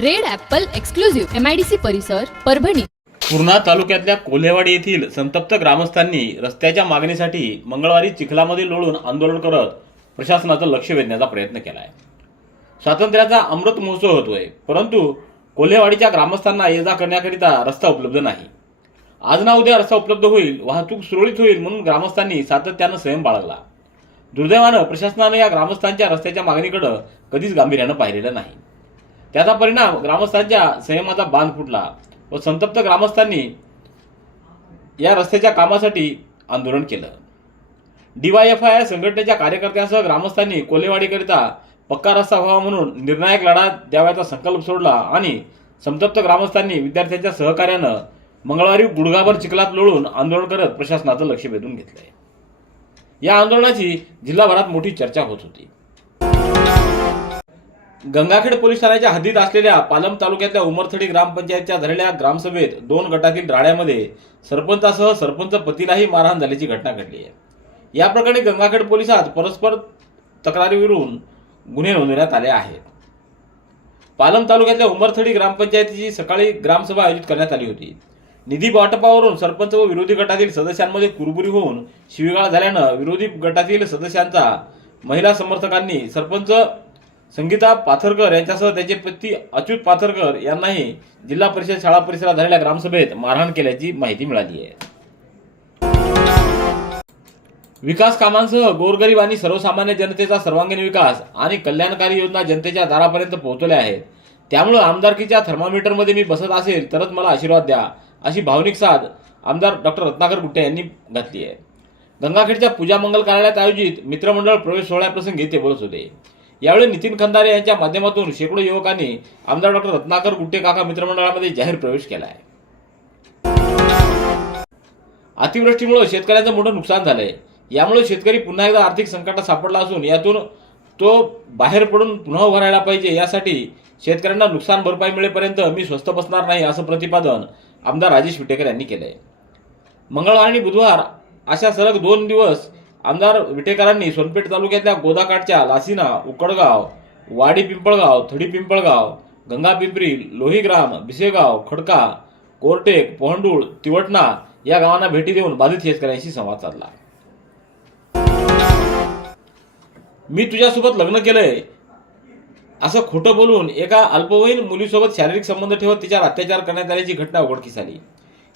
Red apple exclusive MIDC परिसर परभणी. पूर्णा तालुक्यातल्या कोल्हेवाडी येथील संतप्त ग्रामस्थांनी रस्त्याच्या मागणीसाठी मंगळवारी चिखलामध्ये लोळून आंदोलन करत प्रशासनाचं लक्ष वेधण्याचा प्रयत्न केला आहे स्वातंत्र्याचा अमृत महोत्सव होतोय परंतु कोल्हेवाडीच्या ग्रामस्थांना ये जा करण्याकरिता रस्ता उपलब्ध नाही. आज ना उद्या रस्ता उपलब्ध होईल वाहतूक सुरळीत होईल म्हणून ग्रामस्थांनी सातत्यानं संयम बाळगला. दुर्दैवानं प्रशासनानं या ग्रामस्थांच्या रस्त्याच्या मागणीकडं कधीच गांभीर्यानं पाहिलेलं नाही. त्याचा परिणाम ग्रामस्थांच्या संयमाचा बांध फुटला व संतप्त ग्रामस्थांनी या रस्त्याच्या कामासाठी आंदोलन केलं. डीवायएफआय संघटनेच्या कार्यकर्त्यांसह ग्रामस्थांनी कोल्हेवाडीकरिता पक्का रस्ता व्हावा म्हणून निर्णायक लढा द्यावायचा संकल्प सोडला आणि संतप्त ग्रामस्थांनी विद्यार्थ्यांच्या सहकार्यानं मंगळवारी गुडघाभर चिखलात लोळून आंदोलन करत प्रशासनाचं लक्ष वेधून घेतलंय. या आंदोलनाची जिल्हाभरात मोठी चर्चा होत होती. गंगाखेड पोलीस ठाण्याच्या हद्दीत असलेल्या पालम तालुक्यातल्या उमरथडी ग्रामपंचायतच्या झालेल्या ग्रामसभेत दोन गटातील राड्यामध्ये सरपंचासह सरपंच पतीलाही मारहाण झाल्याची घटना घडली आहे. या प्रकरणी गंगाखेड पोलिसात परस्पर तक्रारीवरून गुन्हे नोंदवण्यात आले आहेत. पालम तालुक्यातल्या उमरथडी ग्रामपंचायतीची सकाळी ग्रामसभा आयोजित करण्यात आली होती. निधी वाटपावरून सरपंच व विरोधी गटातील सदस्यांमध्ये कुरबुरी होऊन शिवीगाळ झाल्यानं विरोधी गटातील सदस्यांचा महिला समर्थकांनी सरपंच संगीता पाथरकर यांच्यासह त्यांचे पती अच्युत पाथरकर यांनाही जिल्हा परिषद शाळा परिसरात झालेल्या ग्रामसभेत मारहाण केल्याची माहिती मिळाली आहे. विकास कामांसह गोरगरीब आणि सर्वसामान्य जनतेचा सर्वांगीण विकास आणि कल्याणकारी योजना जनतेच्या दारापर्यंत पोहोचवल्या आहेत. त्यामुळे आमदारकीच्या थर्मामीटरमध्ये मी बसत असेल तरच मला आशीर्वाद द्या अशी भावनिक साथ आमदार डॉक्टर रत्नाकर गुट्टे यांनी घातली आहे. गंगाखेडच्या पूजा मंगल कार्यालयात आयोजित मित्रमंडळ प्रवेश सोहळ्याप्रसंगी ते बोलत होते. यावेळी नितीन खंदारे यांच्या माध्यमातून शेकडो युवकांनी आमदार डॉक्टर रत्नाकर गुट्टे काका मित्रमंडळामध्ये जाहीर प्रवेश केला आहे अतिवृष्टीमुळे शेतकऱ्यांचं मोठं नुकसान झालंय. यामुळे शेतकरी पुन्हा एकदा आर्थिक संकटात सापडला असून यातून तो बाहेर पडून पुन्हा उभा राहायला पाहिजे यासाठी शेतकऱ्यांना नुकसान भरपाई मिळेपर्यंत मी स्वस्त बसणार नाही असं प्रतिपादन आमदार राजेश विटेकर यांनी केलंय. मंगळवार आणि बुधवार अशा सलग दोन दिवस आमदार विटेकरांनी सोनपेठ तालुक्यातल्या गोदाकाठच्या लासिना उकडगाव वाडी पिंपळगाव थडी पिंपळगाव गंगा पिंपरी लोहीग्राम बिसेगाव खडका कोरटेक पोहंडूळ तिवटणा या गावांना भेटी देऊन बाधित शेतकऱ्यांशी संवाद साधला. मी तुझ्यासोबत लग्न केलंय. असं खोटं बोलून एका अल्पवयीन मुलीसोबत शारीरिक संबंध ठेवत तिच्यावर अत्याचार करण्यात आल्याची घटना उघडकीस आली.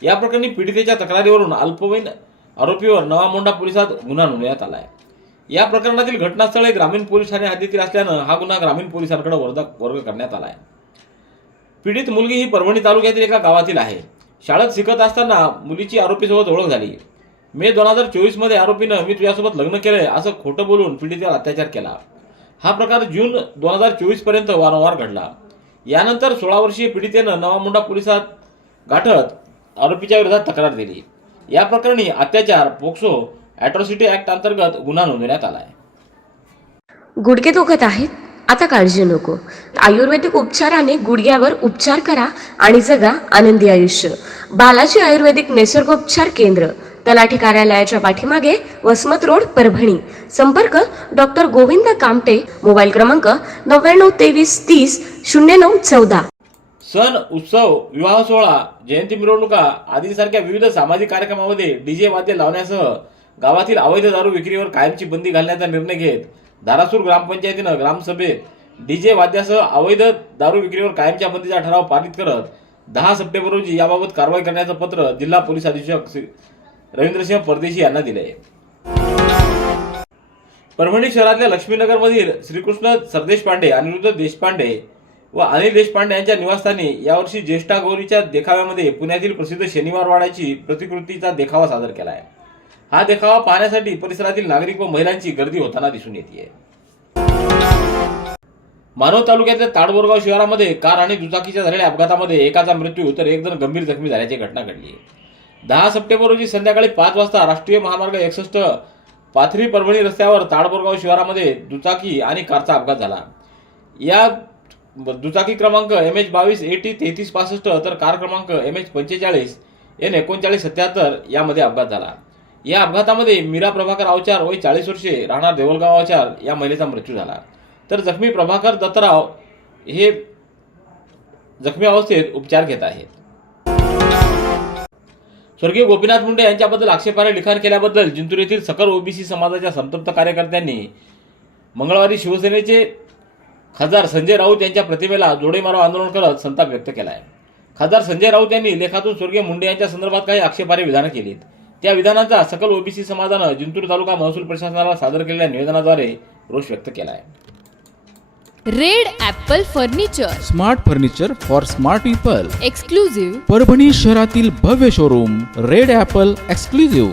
या प्रकरणी पीडितेच्या तक्रारीवरून अल्पवयीन आरोपीवर नवा मोंढा पोलिसात गुन्हा नोंदवण्यात आला आहे या प्रकरणातील घटनास्थळे ग्रामीण पोलीस ठाणे हद्दीतील असल्यानं हा गुन्हा ग्रामीण पोलिसांकडे वर्ग वर्ग करण्यात आला आहे पीडित मुलगी ही परभणी तालुक्यातील एका गावातील आहे. शाळेत शिकत असताना मुलीची आरोपीसोबत ओळख झाली. मे दोन हजार चोवीसमध्ये आरोपीनं मी तुझ्यासोबत लग्न केलंय असं खोटं बोलून पीडितेवर अत्याचार केला. हा प्रकार जून दोन हजार चोवीसपर्यंत वारंवार घडला. यानंतर सोळा वर्षीय पीडितेनं नवामुंडा पोलिसात गाठत आरोपीच्या विरोधात तक्रार दिली. या प्रकरणी अत्याचार पोक्सो अॅट्रॉसिटी ऍक्ट अंतर्गत गुन्हा नोंदवण्यात आला आहे गुडघे दुखत आहेत? आता काळजी नको. आयुर्वेदिक उपचाराने गुडघ्यावर उपचार करा आणि जगा आनंदी आयुष्य. बालाजी आयुर्वेदिक निसर्गोपचार केंद्र तलाठी कार्यालयाच्या पाठीमागे वसमत रोड परभणी. संपर्क डॉक्टर गोविंद कामटे मोबाईल क्रमांक नव्याण्णव तेवीस तीस शून्य नऊ चौदा. सण उत्सव विवाह सोहळा जयंती मिरवणुका आदींसारख्या विविध सामाजिक कार्यक्रमामध्ये डीजे वाद्य लावण्यासह गावातील अवैध दारू विक्रीवर कायमची बंदी घालण्याचा निर्णय घेत धारासूर ग्रामपंचायतीनं ग्रामसभेत डीजे वाद्यासह अवैध दारू विक्रीवर कायमच्या बंदीचा ठराव पारित करत दहा सप्टेंबर रोजी याबाबत कारवाई करण्याचं पत्र जिल्हा पोलीस अधीक्षक श्री रवींद्रसिंह परदेशी यांना दिले आहे परभणी शहरातल्या लक्ष्मीनगरमधील श्रीकृष्ण सरदेश पांडे अनिरुद्ध देशपांडे व अनिल देशपांडे यांच्या निवासस्थानी यावर्षी ज्येष्ठा गौरीच्या देखाव्यामध्ये पुण्यातील प्रसिद्ध शनिवारवाड्याची प्रतिकृतीचा देखावा सादर केला आहे हा देखावा पाहण्यासाठी परिसरातील नागरिक व महिलांची गर्दी होताना दिसून येते मानव तालुक्यातल्या ताडबोरगाव शहरामध्ये कार आणि दुचाकीच्या झालेल्या अपघातामध्ये एकाचा मृत्यू तर एक जण गंभीर जखमी झाल्याची घटना घडली. दहा सप्टेंबर रोजी संध्याकाळी पाच वाजता राष्ट्रीय महामार्ग एकसष्ट पाथरी परभणी रस्त्यावर ताडबोरगाव शहरामध्ये दुचाकी आणि कारचा अपघात झाला. या दुचाकी क्रमांक एम एच बावीस एटी तेहतीस पासष्ट तर कार क्रमांक एम एच पंचेचाळीस एन एकोणचाळीस सत्याहत्तर यामध्ये अपघात झाला. या अपघातामध्ये मीरा प्रभाकर अवचार वय चाळीस वर्षे राहणार देवलगाव अवचार या महिलेचा मृत्यू झाला. तर जखमी प्रभाकर दत्तराव हे जखमी अवस्थेत उपचार घेत आहेत. स्वर्गीय गोपीनाथ मुंडे यांच्याबद्दल आक्षेपार्ह लिखाण केल्याबद्दल जिंतूर येथील सकल ओबीसी समाजाच्या संतप्त कार्यकर्त्यांनी मंगळवारी शिवसेनेचे खासदार संजय राऊत यांच्या प्रतिमेला जोडे मारो आंदोलन करत संताप व्यक्त केला आहे खासदार संजय राऊत यांनी लेखातून स्वर्गीय मुंडे यांच्या संदर्भात काही आक्षेपार्ह विधानं केलीत. त्या विधानांचा सकल ओबीसी समाजानं जिंतूर तालुका महसूल प्रशासनाला सादर केलेल्या निवेदनाद्वारे रोष व्यक्त केला आहे red apple furniture. Smart furniture for smart people. Exclusive Parbhani शहरातील भव्य शोरूम रेड ॲपल एक्सक्लुझिव्ह.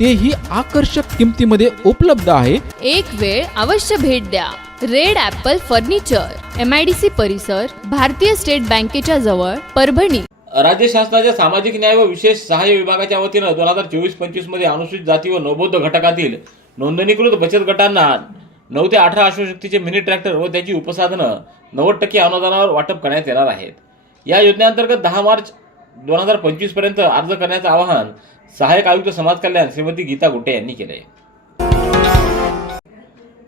तेही आकर्षक किमतीमध्ये उपलब्ध आहे. एक वेळ अवश्य भेट द्या. Red apple furniture M I D C परिसर भारतीय स्टेट बँकेच्या जवळ परभणी. राज्य शासनाच्या सामाजिक न्याय व विशेष सहाय्य विभागाच्या वतीनं दोन हजार चोवीस पंचवीसमध्ये अनुसूचित जाती व नवबौद्ध घटकातील नोंदणीकृत बचत गटांना नऊ ते अठरा अश्वशक्तीचे मिनी ट्रॅक्टर व त्याची उपसाधनं नव्वद टक्के अनुदानावर वाटप करण्यात येणार आहेत. या योजनेअंतर्गत दहा मार्च दोन हजार पंचवीसपर्यंत अर्ज करण्याचं आवाहन सहाय्यक आयुक्त समाज कल्याण श्रीमती गीता गुट्टे यांनी केले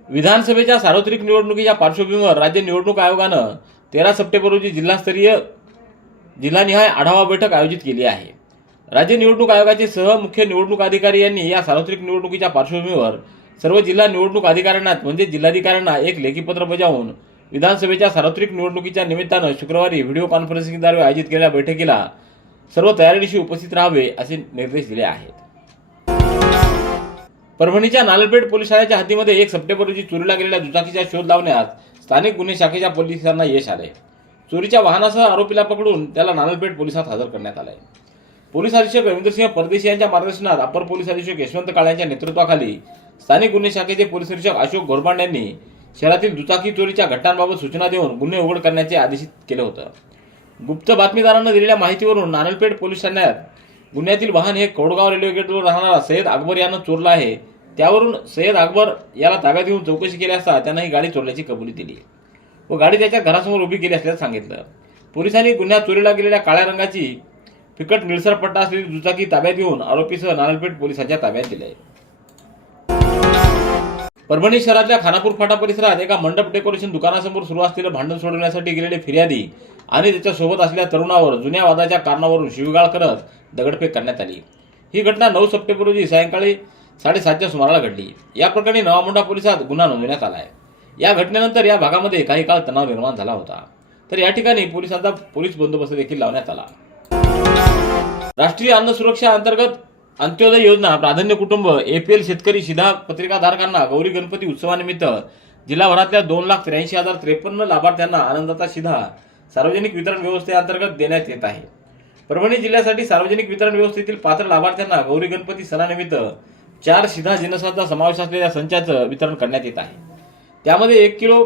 विधानसभेच्या सार्वत्रिक निवडणुकीच्या पार्श्वभूमीवर राज्य निवडणूक आयोगानं तेरा सप्टेंबर रोजी जिल्हास्तरीय जिल्हानिहाय आढावा बैठक आयोजित केली आहे. राज्य निवडणूक आयोगाचे सह मुख्य निवडणूक अधिकारी यांनी या सार्वत्रिक निवडणुकीच्या पार्श्वभूमीवर सर्व जिल्हा निवडणूक अधिकाऱ्यांना म्हणजे जिल्हाधिकाऱ्यांना एक लेखीपत्र बजावून विधानसभेच्या सार्वत्रिक निवडणुकीच्या निमित्तानं शुक्रवारी व्हिडिओ कॉन्फरन्सिंगद्वारे आयोजित केलेल्या बैठकीला सर्व तयारीशी उपस्थित राहावे असे निर्देश दिले आहेत. परभणीच्या नालपेठ पोलीस ठाण्याच्या हद्दीमध्ये एक सप्टेंबर रोजी चोरीला गेलेल्या दुचाकीचा शोध लावण्यात स्थानिक गुन्हे शाखेच्या पोलिसांना यश आले. चोरीच्या वाहनासह आरोपीला पकडून त्याला नानलपेठ पोलिसात हजर करण्यात आले. पोलीस अधीक्षक रवींद्रसिंह परदेशी यांच्या मार्गदर्शनात अपर पोलीस अधीक्षक यशवंत काळे यांच्या नेतृत्वाखाली स्थानिक गुन्हे शाखेचे पोलीस अधीक्षक अशोक घोरबांड यांनी शहरातील दुचाकी चोरीच्या घटनांबाबत सूचना देऊन गुन्हे उघड करण्याचे आदेशित केलं होतं. गुप्त बातमीदारांना दिलेल्या माहितीवरून नानलपेठ पोलीस ठाण्यात गुन्ह्यातील वाहन हे कोडगाव रेल्वे गेटवर राहणारा सय्यद अकबर यानं चोरलं आहे. त्यावरून सय्यद अकबर याला ताब्यात घेऊन चौकशी केली असता त्यानं ही गाडी चोरल्याची कबुली दिली. व गाडी त्याच्या घरासमोर उभी केली असल्याचं सांगितलं. पोलिसांनी गुन्ह्यात चोरीला गेलेल्या काळ्या रंगाची फिकट निळसर पट्टा असलेली दुचाकी ताब्यात घेऊन आरोपीसह नानलपेठ पोलिसांच्या ताब्यात दिले. परभणी शहरातल्या खानापूर फाटा परिसरात एका मंडप डेकोरेशन दुकानासमोर सुरू असलेलं भांडण सोडवण्यासाठी गेलेले फिर्यादी आणि त्याच्यासोबत असलेल्या तरुणावर जुन्या वादाच्या कारणावरून शिवगाळ करत दगडफेक करण्यात आली. ही घटना नऊ सप्टेंबर रोजी सायंकाळी साडेसातच्या सुमाराला घडली. या प्रकरणी नवामुंडा पोलिसात गुन्हा नोंदवण्यात आला आहे या घटनेनंतर या भागामध्ये काही काळ तणाव निर्माण झाला होता. तर या ठिकाणी पोलिसांचा पोलीस बंदोबस्त देखील लावण्यात आला. राष्ट्रीय अन्न सुरक्षा अंतर्गत अंत्योदय योजना प्राधान्य कुटुंब एपीएल शेतकरी शिधा पत्रिकाधारकांना गौरी गणपती उत्सवानिमित्त जिल्हाभरातल्या दोन लाख त्र्याऐंशी हजार त्रेपन्न लाभार्थ्यांना आनंदाचा शिधा सार्वजनिक वितरण व्यवस्थेअंतर्गत देण्यात येत आहे. परभणी जिल्ह्यासाठी सार्वजनिक वितरण व्यवस्थेतील पात्र लाभार्थ्यांना गौरी गणपती सणानिमित्त चार शिधा जिनसाचा समावेश असलेल्या संचाचं वितरण करण्यात येत आहे. त्यामध्ये एक किलो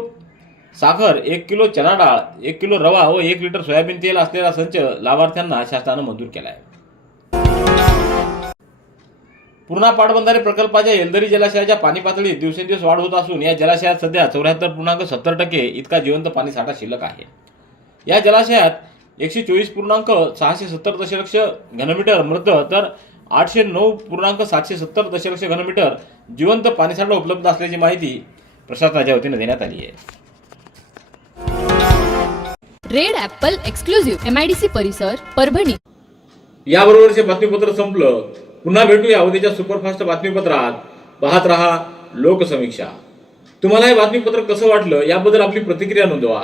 साखर एक किलो चना डाळ एक किलो रवा व एक लिटर सोयाबीन तेल असलेला संच लाभार्थ्यांना शासनानं मंजूर केला आहे पूर्णा पाटबंधारे प्रकल्पाच्या येलदरी जलाशयाच्या पाणी पातळीत दिवसेंदिवस वाढ होत असून या जलाशयात सध्या चौऱ्याहत्तर पूर्णांक सत्तर टक्के इतका जिवंत पाणी साठा शिल्लक आहे. या जलाशयात एकशे चोवीस पूर्णांक सहाशे सत्तर दशलक्ष घनमीटर मृत तर आठशे नऊ पूर्णांक सातशे सत्तर दशलक्ष घनमीटर जिवंत पाणीसाठा उपलब्ध असल्याची माहिती प्रशासनाच्या वतीने देण्यात आली आहे. Red apple exclusive M I D C परिसर परभणी. याबरोबरचे बातमीपत्र संपलं. पुन्हा भेटूया उद्याच्या सुपरफास्ट बातमीपत्रात. पाहत रहा लोकसमीक्षा. तुम्हाला हे बातमीपत्र कसं वाटलं याबद्दल आपली प्रतिक्रिया नोंदवा.